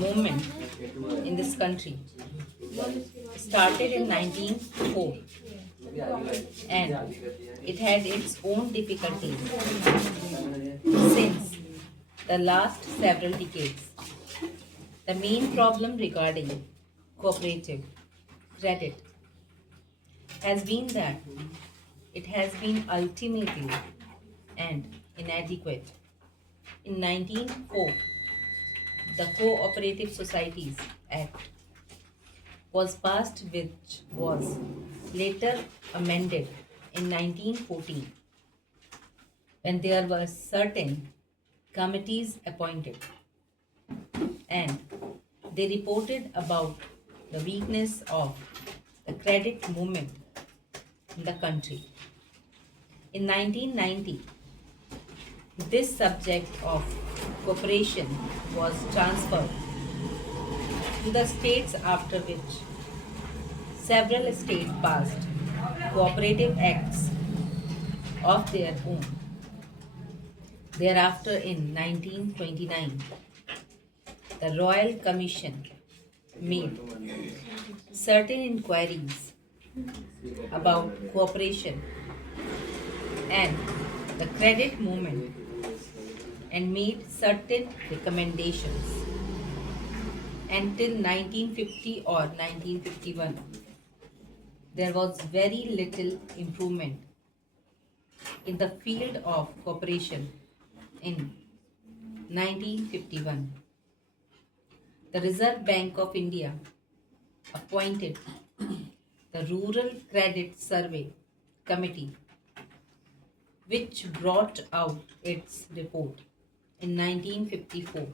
movement in this country started in 1904 and it had its own difficulties since the last several decades. The main problem regarding cooperative credit has been that it has been ultimately and inadequate. In 1904, the Cooperative Societies Act was passed, which was later amended in 1914 when there were certain committees appointed and they reported about the weakness of the credit movement in the country. In 1990, this subject of cooperation was transferred to the states, after which several states passed cooperative acts of their own. Thereafter, in 1929, the Royal Commission made certain inquiries about cooperation and the credit movement and made certain recommendations. Until 1950 or 1951, there was very little improvement in the field of cooperation. In 1951, the Reserve Bank of India appointed the Rural Credit Survey Committee, which brought out its report in 1954.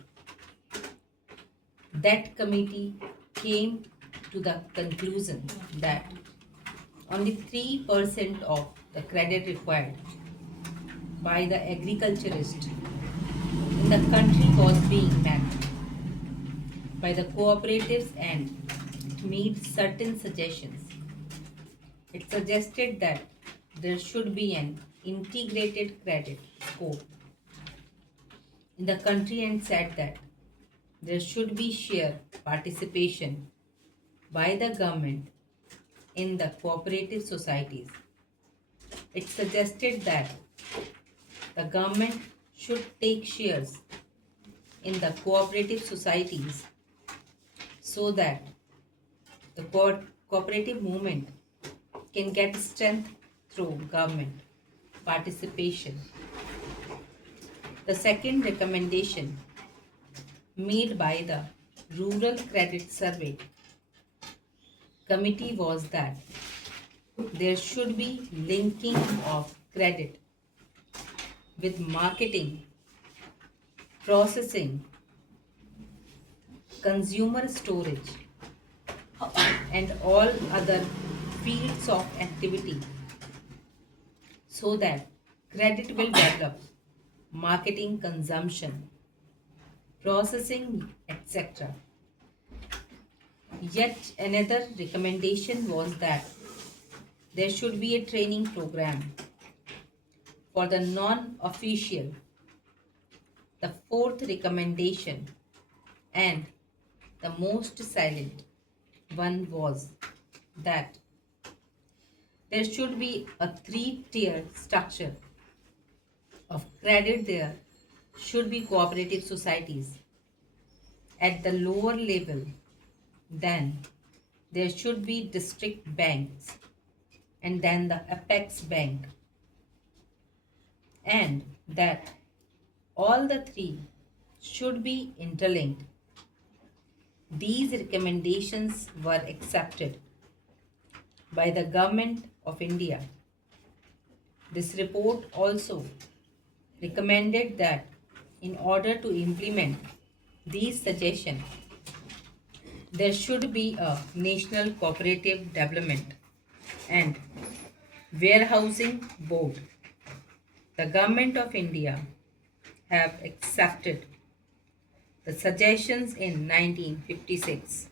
That committee came to the conclusion that only 3% of the credit required by the agriculturist in the country was being met by the cooperatives, and it made certain suggestions. It suggested that there should be an integrated credit score in the country and said that there should be share participation by the government in the cooperative societies. It suggested that the government should take shares in the cooperative societies so that the cooperative movement can get strength through government participation. The second recommendation made by the Rural Credit Survey Committee was that there should be linking of credit with marketing, processing, consumer storage, and all other fields of activity so that credit will develop marketing, consumption, processing, etc. Yet another recommendation was that there should be a training program for the non-official. The fourth recommendation and the most silent one was that there should be a three-tier structure of credit. There should be cooperative societies at the lower level. Then there should be district banks and then the apex bank, and that all the three should be interlinked. These recommendations were accepted by the Government of India. This report also recommended that in order to implement these suggestions, there should be a National Cooperative Development and Warehousing Board. The Government of India have accepted the suggestions in 1956.